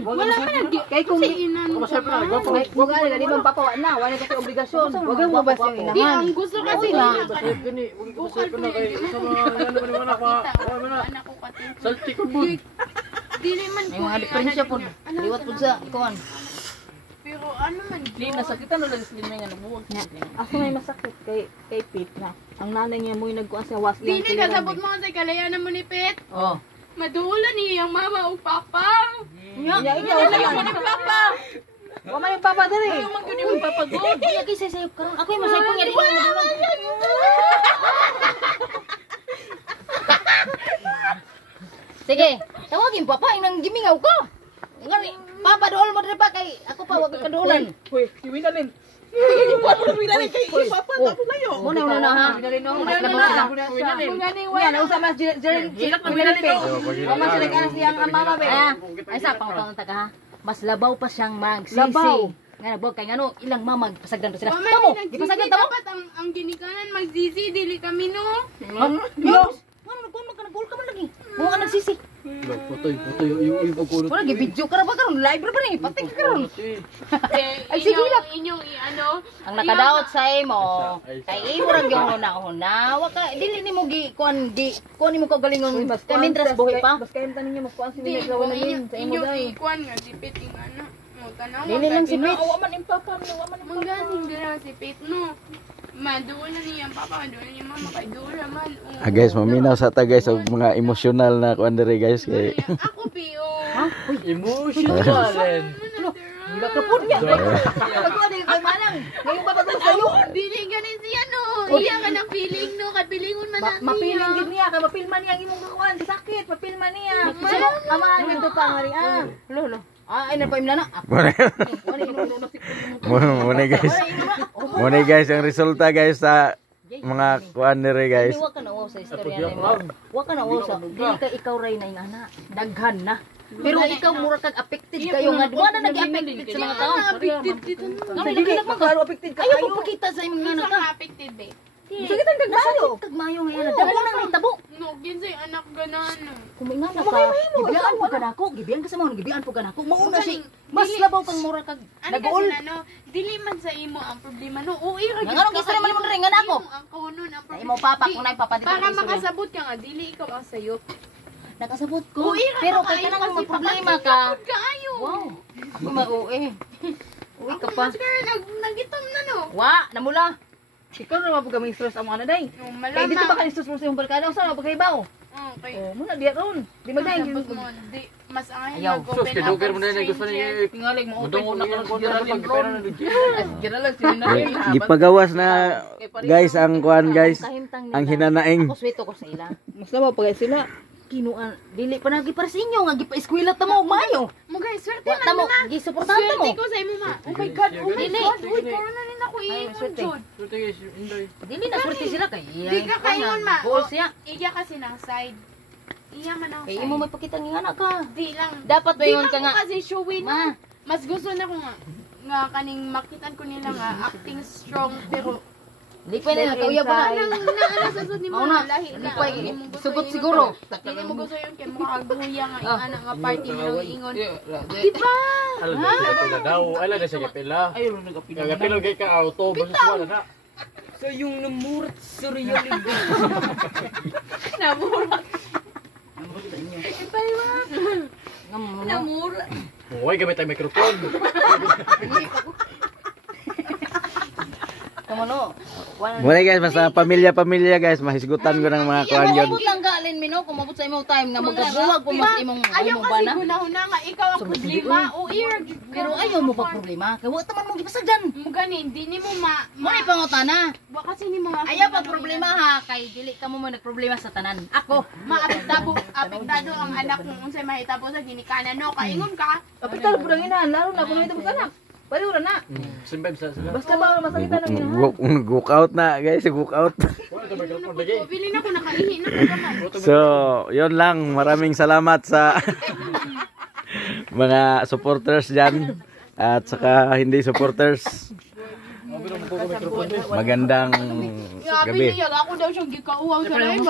Wala man kay kung kung gani bang papawa na, wala kasi obligasyon. Wag mo bas yung Di inahan. ang gusto kasi na. Salty ko bud. Dili man May mga diferensya po. Liwat po sa ikuan. Pero ano man. Di nasakitan na lang sila nga nabuwag. Ako may masakit kay Pete na. Ang nanay niya mo yung nagkuha sa waslan. Dili kasabot mo sa kalayanan mo ni Pet. Oh. Madulan niya ang mama o papa. Ya, ikaw wala man papa. Wa man yung papa diri. Ayaw man yun yung papagod. Kaya kayo sayop karon. Ako yung masayop nga. Di ko madulang. Sige. Tawagin papa. Inang gimingaw ko. Ngani. Papa dool mo diri pa kay ako pa wag ka doolan. Hoy, iwinanin. Muna na ha. Mas labang sila. Yan, usa mas Jerry. Mas sila kana siyang mama be. Ay sa pang taga ha. Mas labaw pa siyang magsisi. Labaw. Nga nabog kay ngano ilang mamag pasagdan sila. Wa man Tamo, nagsisi, gipasagdan tamo. dapat ang ginikanan magzizi dili kami no. Yo. Ano ko magkanagol ka man lagi. Mo ka nagsisi. Putoy yung pagkulot. Wala gi-video ka ra ba karon? Live ra ba ni? Patik ka karon. Ay sige lang. Inyong ano. Ang nakadaot sa imo kay imo ra gyud una. Wa ka dili nimo gi kuan nimo kagalingon kay mintras buhi pa. Bas kayo tanin niyo magkuha si Di Nila na yun sa imo inyong day. ikuan nga si Pet ing ano. Mo tanaw. Dili lang si Pete. Wa man impapa no, wa man Magaling dira si Pet no. Maduol na niya ang papa, maduol na niya mama, kay duol naman. Guys, maminaw sa ta guys og mga emotional na kuan diri guys kay. Ako Pio. Emotional. Gila ka pud niya. Pagkuha din kay manang. Ngayon pa pagkuha sayo. Dili ganin siya no. Iya ka ng feeling no, kay pilingon man na Mapiling gid niya kay mapilman niya ang imong kuan, sakit, mapilman niya. Amahan niya to pa ngari ah. Lo. Ay na pa imna na. Muna guys. Muna guys ang resulta guys sa mga kuan diri guys. Wa ka na sa istorya na mo. Wa ka na sa. Dili ka ikaw ray na ingana. Daghan na. Pero ikaw mura kag affected kayo nga duwa na nag-affected sa mga tao. affected dito. Dili ka klaro affected ka. Ayaw mo pakita sa imong nga Sa ka. affected be. Sige tang kagmayo. Kagmayo nga yan. Damo nang nitabo. No, ginsay anak ganan. Kumingan na ka. Gibiyaan po ka nako. Gibiyaan ka sa mga gibiyaan po ka nako. Mauna si mas labaw kang mura kag Ano nag-uol. kasi no, dili man sa imo ang problema no. Uy, ra Nga nga, gisa naman mo rin, nga na ako. Ang kaunon ang Sa imo papa kung nay papa dito. Para makasabot ka nga dili ikaw ang sayop. Nakasabot ko. Uy, Pero kay ka nang problema ka. Kaayo. Wow. Ako ma-uwi. Uwi ka pa. Nagitom na no. Wa, namula. Ikaw na mapag kaming stress amo ana day. No, Kay dito pa malama. ka stress mo sa imong barkada, usa na pagkaibaw. Okay. Oh, muna diya ron. Di magdayon Sabot gyud. mo, di mas ang Ayaw. Sus kay dugar mo na gusto niya. Tingalig mo open Mudong ko na una karon ka sa pagpera na Giralag sila Gipagawas na guys ang kuan guys. Ang hinanaing. Ako sweto ko sa ila. Mas labaw pagay sila. Kinuan, dili pa nagi para sa inyo nga gipa-eskwela ta mo og maayo. Mugay, swerte Wa man ta mo, na. gisuportahan ta mo. Swerte ko sa imo ma. Oh my God, oh my Dili. God. Uy, corona rin ako iingon, swerte. Jod. Dili na swerte sila kay. Di ka kaingon ma. Goal siya. Iya kasi ng side. Iya man ang Kay side. imo magpakita ng anak ka. Di lang. Dapat ba Di yun man ka ko nga? kasi showin. Ma, Mas gusto na ko nga kaning makitan ko nila nga acting strong pero di pa nila kauya pa. nang naano sa sud ni mo Mauna, lahi di na pa Hindi mo gusto sugot ingon. siguro. Dili mo gusto yun kay makaguya nga Ah. ana nga party nila ingon. Di ba? Alam mo siya pila daw. Ala na siya pila. Ayaw na nagapila. Kaya pila kay ka auto basta wala na. So yung namurat sa reality. Namurat. Namurat. Namurat. Hoy gamit ang microphone. Kamu no. Muna guys basta pamilya guys mahisgutan ko ng mga kuan yun. Kumabot lang galin mi no, kumabot sa imong time nga magabuwag ko mas imong Ayaw imong kasi bana. gunahuna nga ikaw ang problema. O irag. Pero ayaw mo pa problema. Kay wa ta man mo gipasagdan. Mo ganin, di ni mo Mo ay pangutana. Wa kasi ni mo nga. Ayaw pa problema ha, kay dili ka mo nagproblema sa tanan. Ako, Apektado ang anak mo unsay mahitabo sa ginikanan no. Kaingon ka. Kapital pud ang inahan, lalo na kung ito anak. Pwede ura na. Simbeb sa sila. Basta ba masakitan ang inahan. Gook out na guys, gook out. Pili na ko nakaihi na ko naman. So, yon lang. Maraming salamat sa mga supporters dyan. At saka hindi supporters. Magandang Grabe gabi. niya, ako daw siyang gikauwang sa live.